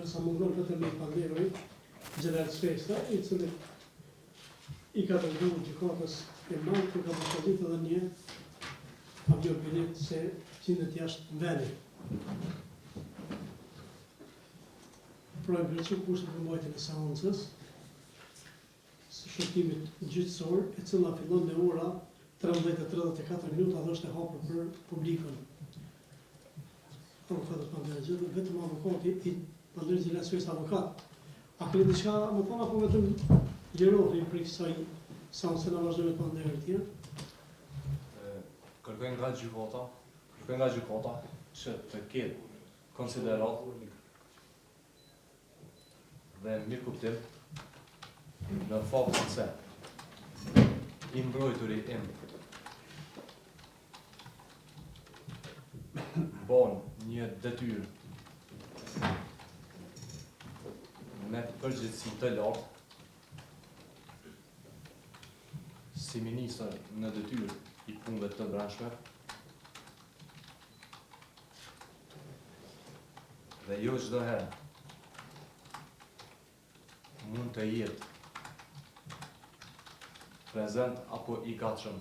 ndërsa mungon vetëm i pandevoj, Gjenerali Shpesta, i cili i ka dërguar gjykatës e Maltë për ka përshtatit edhe një aviopilet se qindet jashtë vendit. Pra e vlerësu kushtet për mbajtjen e seancës së shërtimit gjyqësor, e cila fillon në ora 13:34 dhe është e hapur për publikun. Avokatët Pandevoj, vetëm avokati i Pandevoj Gjenerali Shpesta avokat. A keni diçka më thonë apo vetëm liroheni për kësaj seancë në vazhdim të Pandevoj tjetër? Kërkojnë nga gjykata që të ketë konsiderat dhe mirë kuptim në faktën se i mbrojturi im bon një detyrë me përgjegjësi të lartë si ministër në detyrë i punëve të brendshme dhe jo çdo herë mund të jetë prezent apo i gatshëm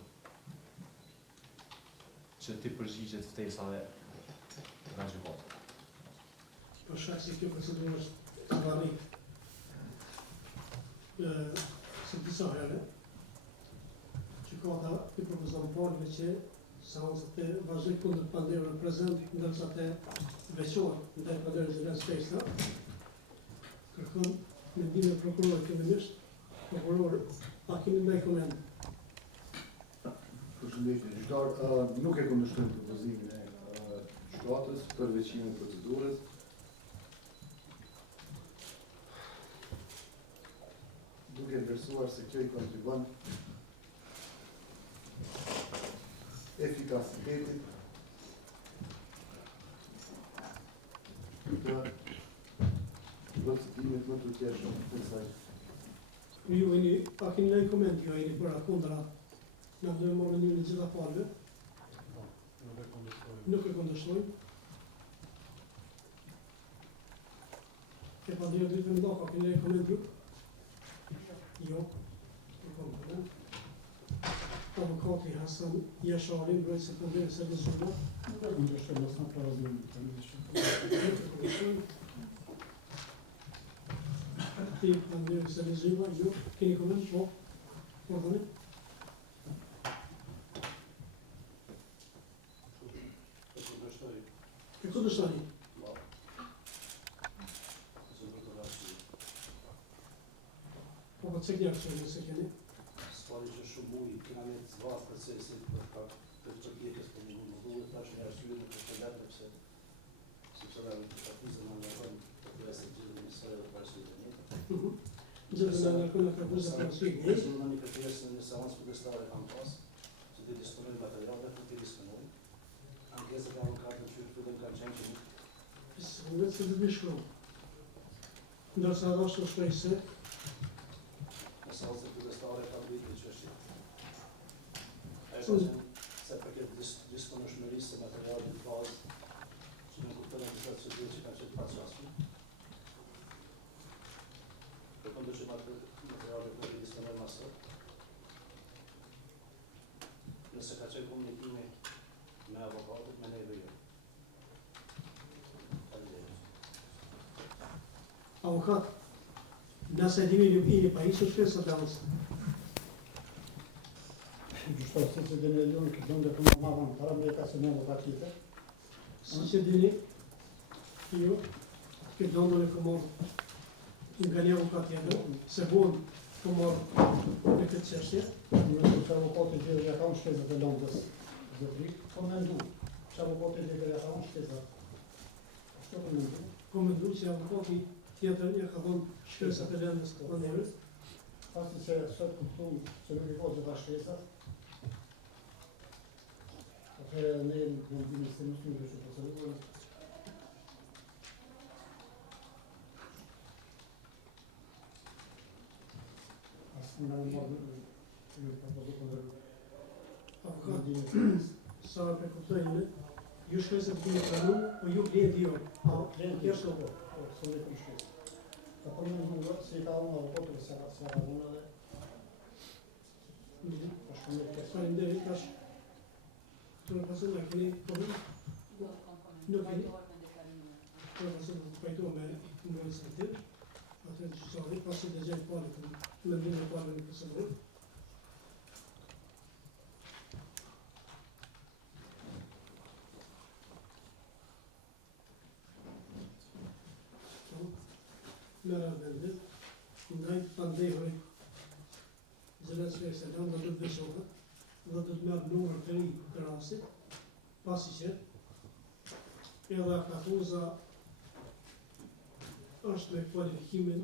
që ti përgjigjet ftesave nga gjykata. Për shkak se kjo procedurë është avarik, se disa herë, gjykata i propozon parëve që seancët e vazhdimit kundër Pandevojit prezent, ndërsa të veçohet ndaj Pandevojit Gjenerali Shpesta, kërkon mendimin e prokurorit kriminalisht. Prokuror, a keni ndaj koment? Përshëndetje, gjyqtar, nuk e kundërshtojmë propozimin e gjykatës për veçimin e procedurës. Duke vlerësuar se kjo i kontribon efikasitetit të vërtetimit më të tjershëm të saj. Ju a keni ndaj koment, ju jeni për kundra? Na do të morë një gjitha palëve? Nuk e kundërshtojmë. E Pandevojit duhet të ndoka, keni ndaj koment ju? Jo. Avokati Hasan Jashari, mbrojtës e Pandevojit Servis Zhurma. Nuk e kundërshtojmë as në parazimin të Ti Pandevojit Servis Zhurma, jo. Keni koment? Po. Ordoni. E kundërshtoni? Po po cek jakë që nëse keni? Stvari që shumë mujë, kena me të zvarë procesit për të pjekës për një mundullë, tash një arsye në kështë letë, sepse dhe në akuzën në nërkon të kërës e gjithë në misërë dhe parësujë të njëtë. Gjithë në nërkon e akuzën të parësujë të njëtë? Në një kërës në një seansë kujdestare kam pas, që të disponojnë materiale, të të disponojnë. Ankesët e avokatë në qyrë fillim kanë qenë që një. Vetë se të bishkru. Ndërsa edhe është të shprej se, në seansë kujdestare ka bëjtë që është e qenë se për këtë disponëshmëri se materiale në bazë që në kuptën e disa të qëtë që kanë qenë pasjasmi. Për këndër që materiale për të disponojnë masët. Nëse ka qenë komunikimi me avokatët, me neve jo. avokat, nëse dini ju i pa isë shkesë të avës. Gjyqtar, si që dini ju në këtë ndë këmë marrën para me ka se në avokat tjetër. Si që dini ju, këtë ndë në këmë nga një avokat tjetër, se buën këmë në këtë qështje. Në që avokati tjetër ja ka unë shkesët e Londës zëtrik, po me ndu, që avokati tjetër ja ka unë shkesët. Ashtë po me ndu? Po me ndu që avokati tjetër ja ka dhënë shkresat e Londës të Pandevojit. Pasi që sot kuptum që nuk i ka gjitha shkesat, atëherë ne në ndimi se nuk një që proceduar. Asë nga në modë në propozitën Avokat, sa për kuptojnë, ju shkresat të keni pranu, po ju bledi jo. Klienti është të po, së në këmë shkesat. ka unë avokatë se ka unë edhe është shumë të Faleminderit tash. Këto pasën e keni problem? Nuk keni. Këto pasën të pajto me mbërësën të tërë. Atë të qësari, pasi të gjejnë palë, mendimin e palë në personel. Nëra vendit, ndaj pandehuri Zelenskij Selam do të beshohet dhe do të merr numër të ri të rastit, pasi që edhe akatuza është me kualifikimin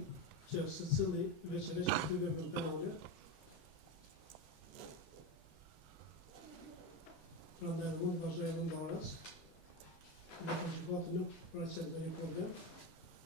që secili veç këtyre për penale. Prandaj mund vazhdoj edhe ndarës, dhe për gjykatë nuk paraqet ndonjë problem.